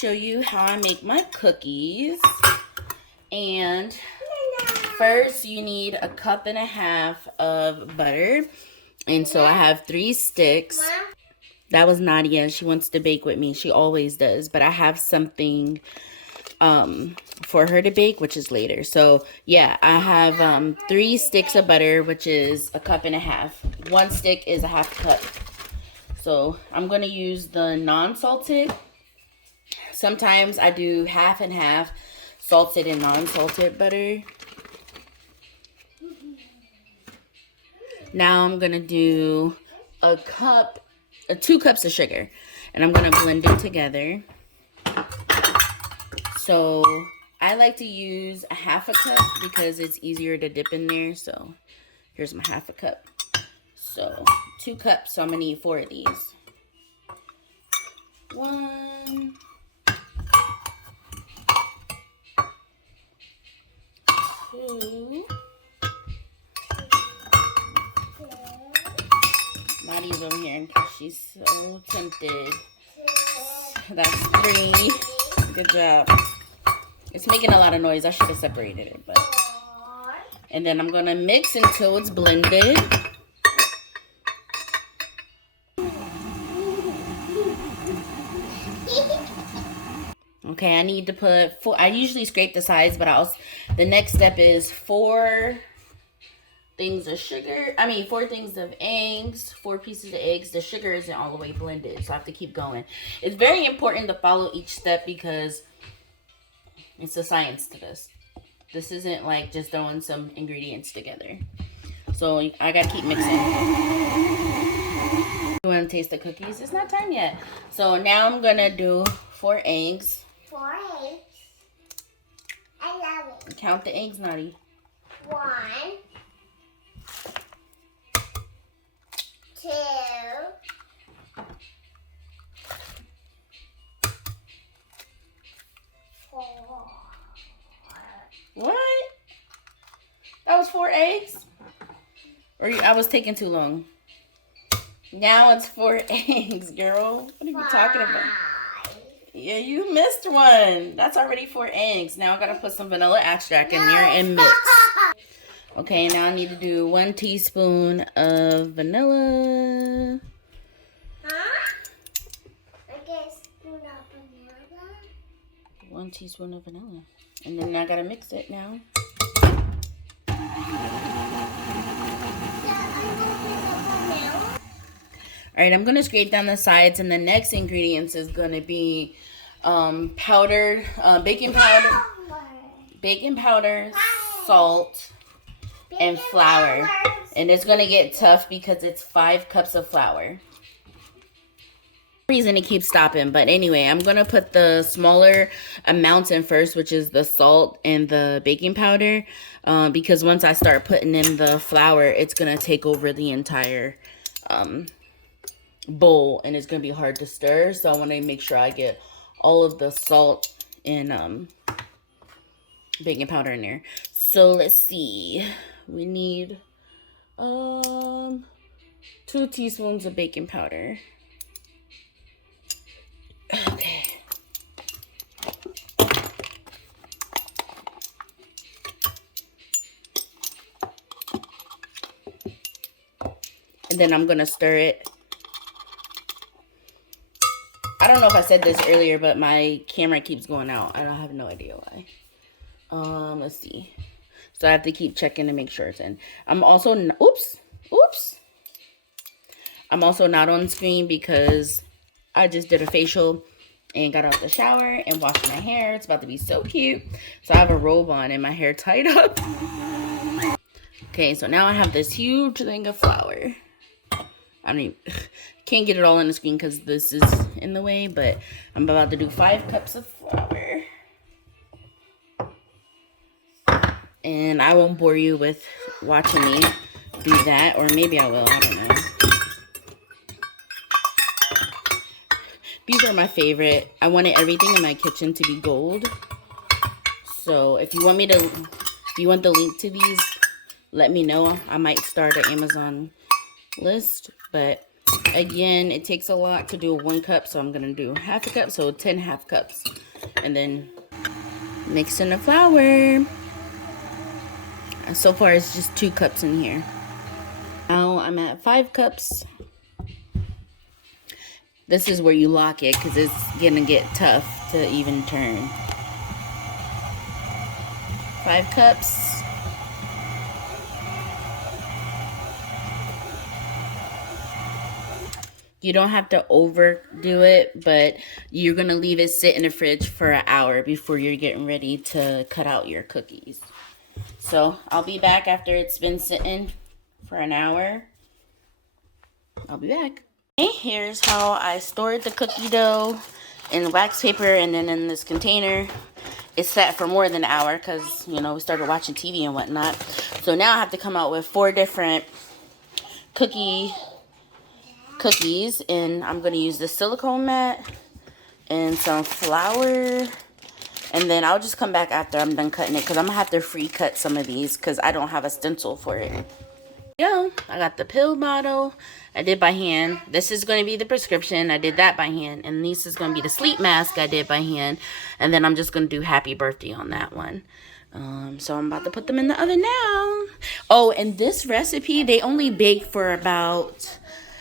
show you how I make my cookies. And first you need 1.5 cups of butter. And so I have 3 sticks. That was Nadia. She wants to bake with me. She always does. But I have something for her to bake, which is later. So yeah, I have 3 sticks of butter, which is 1.5 cups. 1 stick is 1/2 cup. So I'm going to use the non-salted. Sometimes I do half and half, salted and non-salted butter. Now I'm going to do 2 cups of sugar. And I'm going to blend it together. So I like to use 1/2 cup because it's easier to dip in there. So here's my 1/2 cup. So 2 cups, so I'm going to need 4 of these. 1, 2. Maddie's over here because she's so tempted. That's 3. Good job. It's making a lot of noise. I should have separated it, but. And then I'm gonna mix until it's blended. Okay, I need to put 4. I usually scrape the sides, but the next step is 4 things of sugar. 4 things of eggs, 4 pieces of eggs. The sugar isn't all the way blended, so I have to keep going. It's very important to follow each step because it's a science to this. This isn't like just throwing some ingredients together. So I gotta keep mixing. You wanna taste the cookies? It's not time yet. So now I'm gonna do 4 eggs. 4 eggs. I love it. Count the eggs, Naughty. 1, 2, 4. What? That was 4 eggs? Or I was taking too long? Now it's 4 eggs, girl. What are you talking about? Yeah, you missed one. That's already 4 eggs. Now I gotta put some vanilla extract in there and mix. Okay, now I need to do 1 teaspoon of vanilla. Huh? I get a spoon of vanilla. 1 teaspoon of vanilla. And then I gotta mix it now. Alright, I'm gonna scrape down the sides, and the next ingredients is gonna be powdered baking powder, salt, and flour. And it's gonna get tough because it's 5 cups of flour. Reason to keep stopping, but anyway, I'm gonna put the smaller amounts in first, which is the salt and the baking powder, because once I start putting in the flour, it's gonna take over the entire bowl, and it's gonna be hard to stir. So I want to make sure I get all of the salt and baking powder in there. So let's see, we need 2 teaspoons of baking powder. Okay. And then I'm gonna stir it. I don't know if I said this earlier, but my camera keeps going out. I don't have no idea why. Let's see. So I have to keep checking to make sure it's in. I'm also, oops. I'm also not on screen because I just did a facial and got out the shower and washed my hair. It's about to be so cute. So I have a robe on and my hair tied up. Okay, so now I have this huge thing of flour. Can't get it all on the screen because this is in the way, but I'm about to do 5 cups of flour. And I won't bore you with watching me do that, or maybe I will, I don't know. These are my favorite. I wanted everything in my kitchen to be gold. So if you want the link to these, let me know. I might start an Amazon list, but Again, it takes a lot to do 1 cup, so I'm gonna do half a cup, so 10 half cups. And then mix in the flour. So far, it's just 2 cups in here. Now I'm at 5 cups. This is where you lock it because it's gonna get tough to even turn. 5 cups. You don't have to overdo it, but you're gonna leave it sit in the fridge for an hour before you're getting ready to cut out your cookies. So I'll be back after it's been sitting for an hour. I'll be back. Okay, here's how I stored the cookie dough in wax paper and then in this container. It's set for more than an hour because, you know, we started watching TV and whatnot. So now I have to come out with 4 different cookies, and I'm going to use the silicone mat and some flour. And then I'll just come back after I'm done cutting it because I'm going to have to free cut some of these because I don't have a stencil for it. Yo, I got the pill bottle. I did by hand. This is going to be the prescription. I did that by hand. And this is going to be the sleep mask I did by hand. And then I'm just going to do happy birthday on that one. So I'm about to put them in the oven now. Oh, and this recipe, they only bake for about,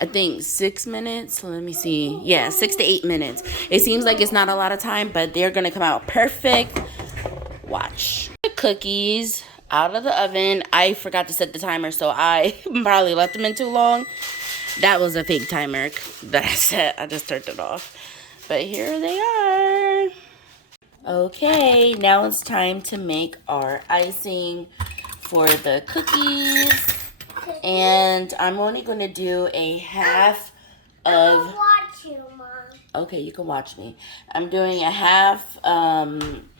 I think, 6 minutes. Let me see. Yeah, 6 to 8 minutes. It seems like it's not a lot of time, but they're going to come out perfect. Watch. The cookies out of the oven. I forgot to set the timer, so I probably left them in too long. That was a fake timer that I set. I just turned it off. But here they are. Okay, now it's time to make our icing for the cookies. And I'm only going to do a half of... watch you, Mom. Okay, you can watch me. I'm doing a half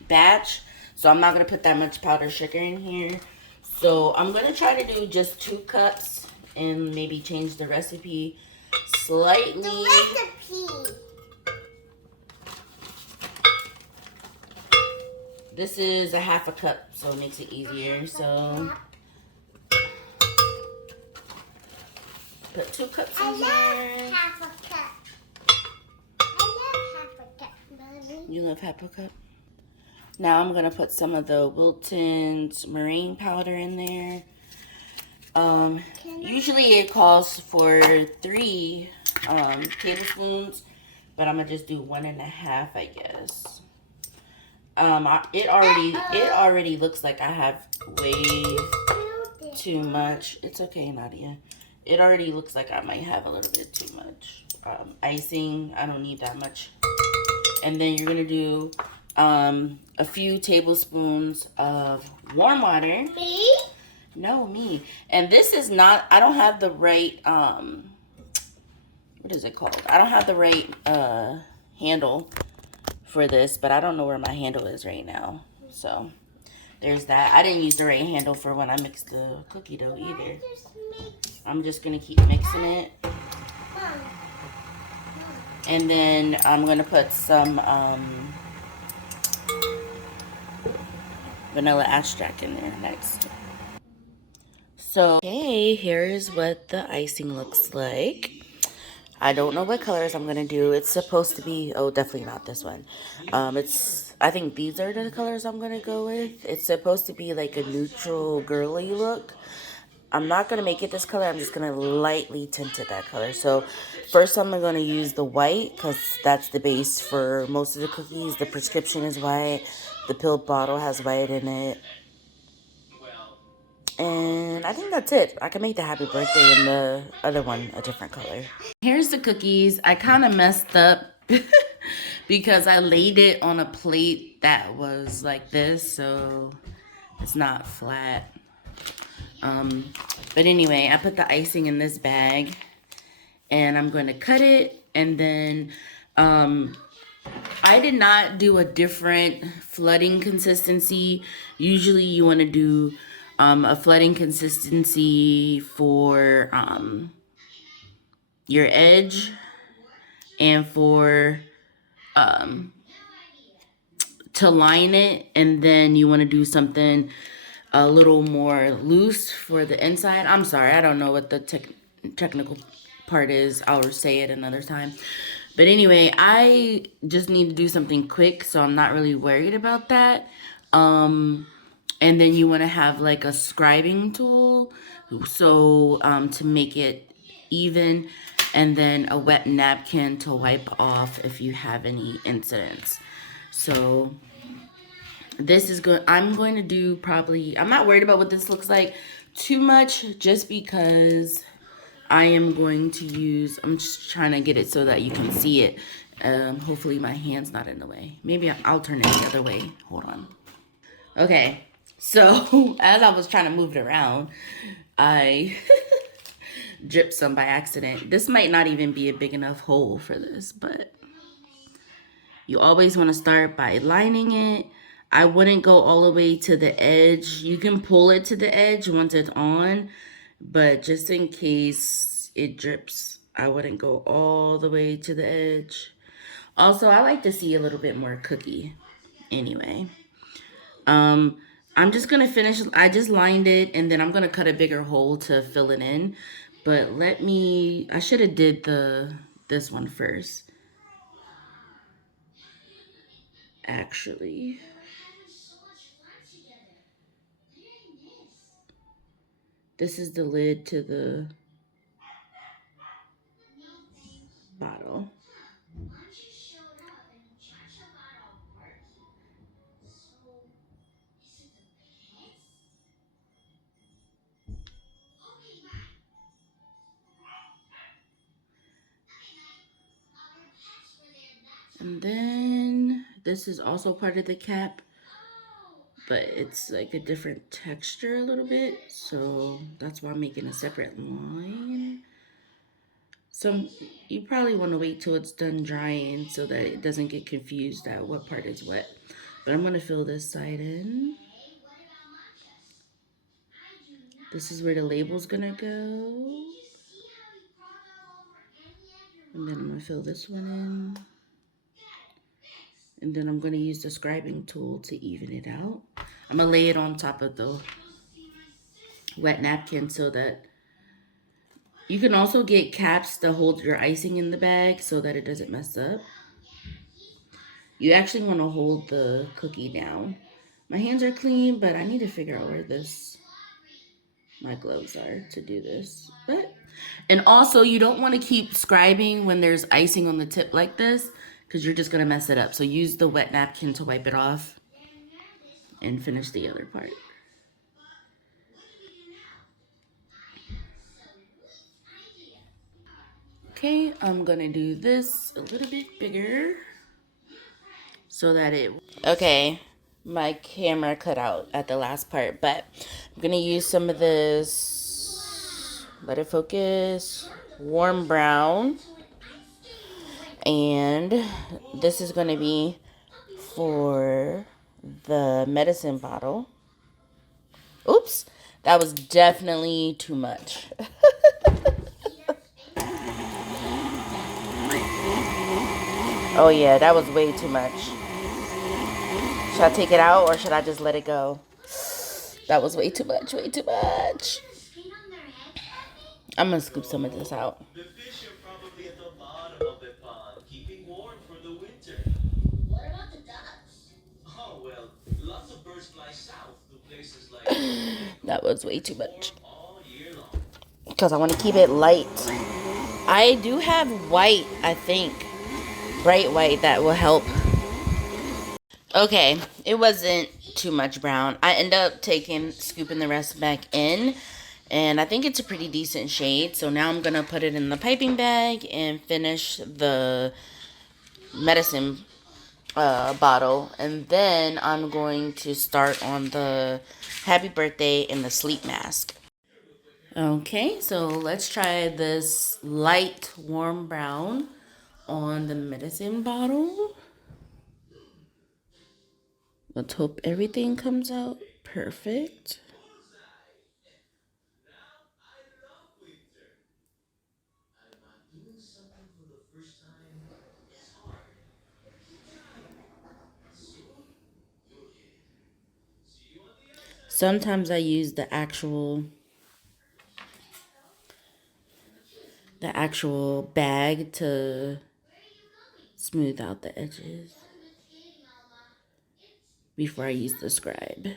batch. So I'm not going to put that much powdered sugar in here. So I'm going to try to do just 2 cups and maybe change the recipe slightly. The recipe. This is a half a cup, so it makes it easier. So put 2 cups in here. Half a cup. I love half a cup, baby. You love half a cup? Now I'm going to put some of the Wilton's meringue powder in there. Usually it calls for 3 tablespoons, but I'm going to just do 1.5, I guess. It already looks like I have way too much. It's okay, Nadia. It already looks like I might have a little bit too much. Icing, I don't need that much. And then you're going to do a few tablespoons of warm water. Me? No, me. And this is not, I don't have the right, what is it called? I don't have the right handle for this, but I don't know where my handle is right now. So there's that. I didn't use the right handle for when I mixed the cookie dough either. I'm just going to keep mixing it. And then I'm going to put some vanilla extract in there next. So, okay, here's what the icing looks like. I don't know what colors I'm going to do. It's supposed to be, oh, definitely not this one. I think these are the colors I'm going to go with. It's supposed to be like a neutral girly look. I'm not going to make it this color. I'm just going to lightly tint it that color. So first I'm going to use the white because that's the base for most of the cookies. The prescription is white. The pill bottle has white in it. And I think that's it. I can make the happy birthday and the other one a different color. Here's the cookies. I kind of messed up because I laid it on a plate that was like this. So it's not flat. But anyway, I put the icing in this bag and I'm going to cut it. And then I did not do a different flooding consistency. Usually you want to do a flooding consistency for your edge and for to line it, and then you want to do something a little more loose for the inside. I'm sorry, I don't know what the technical part is, I'll say it another time. But anyway, I just need to do something quick, so I'm not really worried about that. And then you want to have like a scribing tool, so to make it even, and then a wet napkin to wipe off if you have any incidents. So this is good. I'm going to do probably, I'm not worried about what this looks like too much, just because I am going to use, I'm just trying to get it so that you can see it. Hopefully my hand's not in the way. Maybe I'll turn it the other way. Hold on. Okay. So as I was trying to move it around, I dripped some by accident. This might not even be a big enough hole for this, but you always want to start by lining it. I wouldn't go all the way to the edge. You can pull it to the edge once it's on, but just in case it drips, I wouldn't go all the way to the edge. Also, I like to see a little bit more cookie anyway. I'm just gonna finish. I just lined it, and then I'm gonna cut a bigger hole to fill it in. But let me. I should have did this one first. Actually, this is the lid to the bottle. And then this is also part of the cap, but it's like a different texture a little bit. So that's why I'm making a separate line. So you probably want to wait till it's done drying so that it doesn't get confused at what part is what. But I'm going to fill this side in. This is where the label's going to go. And then I'm going to fill this one in. And then I'm going to use the scribing tool to even it out. I'm going to lay it on top of the wet napkin so that you can also get caps to hold your icing in the bag so that it doesn't mess up. You actually want to hold the cookie down. My hands are clean, but I need to figure out where my gloves are to do this. And also you don't want to keep scribing when there's icing on the tip like this, because you're just going to mess it up. So use the wet napkin to wipe it off and finish the other part. Okay, I'm gonna do this a little bit bigger so that it... Okay, my camera cut out at the last part, but I'm gonna use some of this, let it focus, warm brown. And this is gonna be for the medicine bottle. Oops, that was definitely too much. Oh yeah, that was way too much. Should I take it out or should I just let it go? That was way too much, way too much. I'm gonna scoop some of this out. The fish are probably at the bottom of the pond, keeping warm for the winter. What about the ducks? Oh well, lots of birds fly south to places like that was way too much. Because I want to keep it light. I do have white, I think. Bright white that will help. Okay, it wasn't too much brown. I end up scooping the rest back in. And I think it's a pretty decent shade. So now I'm going to put it in the piping bag and finish the medicine bottle. And then I'm going to start on the happy birthday and the sleep mask. Okay, so let's try this light warm brown on the medicine bottle. Let's hope everything comes out perfect. Sometimes I use the actual actual bag to smooth out the edges before I use the scribe.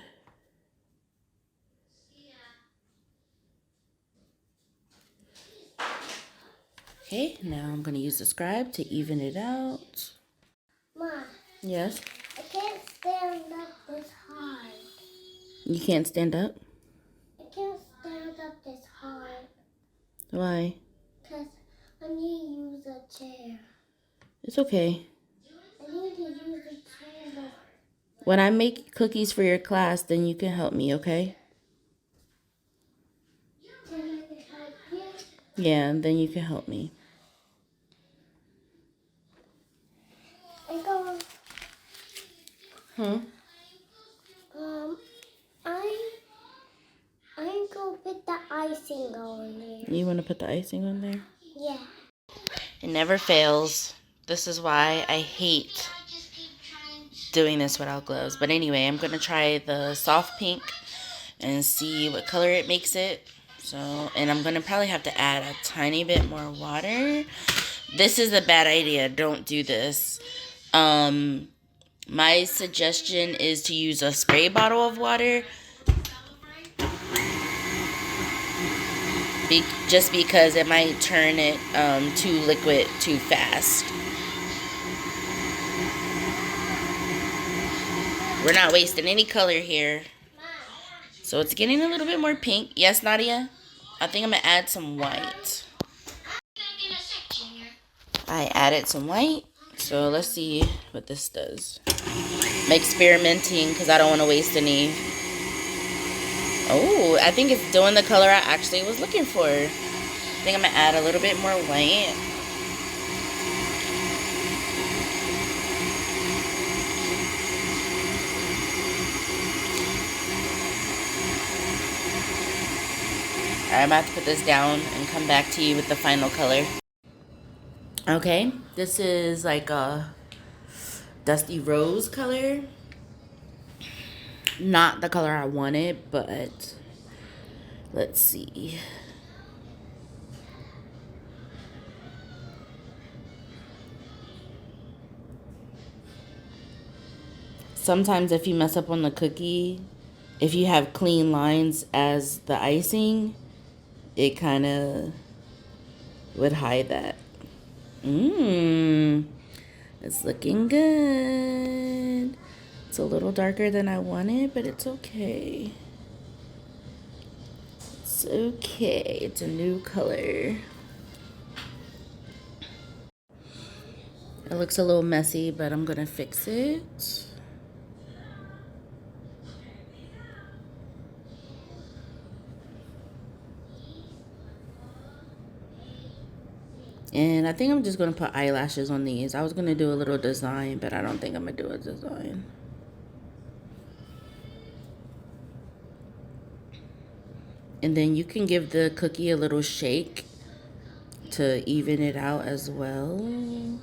Okay, now I'm going to use the scribe to even it out. Mom. Yes? I can't stand up this hard. You can't stand up? I can't stand up this hard. Why? Because I need to use a chair. It's okay. I need to use a chair. When I make cookies for your class, then you can help me, okay? Can I help you? Yeah, then you can help me. I go. Hmm? I go put the icing on there. You want to put the icing on there? Yeah. It never fails. This is why I hate doing this without gloves. But anyway, I'm going to try the soft pink and see what color it makes it. So, and I'm going to probably have to add a tiny bit more water. This is a bad idea. Don't do this. My suggestion is to use a spray bottle of water. Just because it might turn it too liquid too fast. We're not wasting any color here. So it's getting a little bit more pink. Yes, Nadia? I think I'm going to add some white. I added some white. So let's see what this does. I'm experimenting because I don't want to waste any. Oh, I think it's doing the color I actually was looking for. I think I'm going to add a little bit more white. I'm about to put this down and come back to you with the final color. Okay, this is like a dusty rose color. Not the color I wanted, but let's see. Sometimes if you mess up on the cookie, if you have clean lines as the icing, it kind of would hide that. It's looking good. It's a little darker than I wanted, but it's okay. It's okay. It's a new color. It looks a little messy, but I'm gonna fix it. And I think I'm just going to put eyelashes on these. I was going to do a little design, but I don't think I'm going to do a design. And then you can give the cookie a little shake to even it out as well.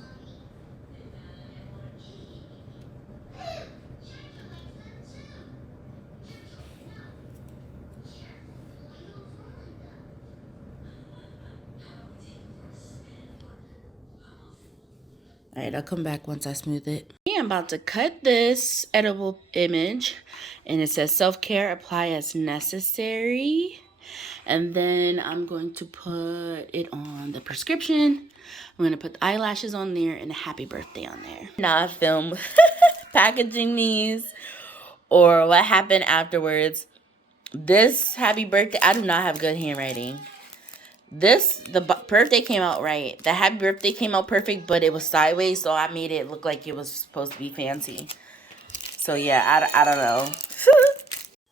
Alright, I'll come back once I smooth it. I'm about to cut this edible image, and it says self-care, apply as necessary. And then I'm going to put it on the prescription. I'm going to put the eyelashes on there and a happy birthday on there. Now I film packaging these or what happened afterwards. This happy birthday, I do not have good handwriting. The birthday came out right. The happy birthday came out perfect, but it was sideways, so I made it look like it was supposed to be fancy. So yeah, I don't know.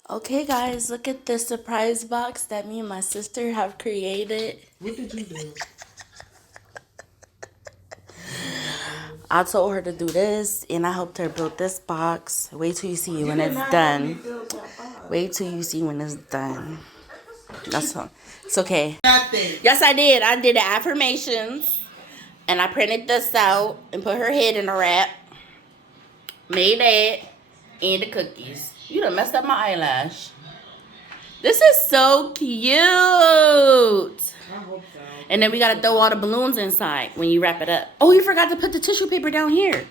Okay, guys, look at this surprise box that me and my sister have created. What did you do? I told her to do this, and I helped her build this box. Wait till you see when it's done. Wait till you see when it's done. That's all. It's okay. Nothing. Yes, I did. I did the affirmations, and I printed this out and put her head in a wrap. Made that, and the cookies. You done messed up my eyelash. This is so cute. I hope so. And then we gotta throw all the balloons inside when you wrap it up. Oh, you forgot to put the tissue paper down here.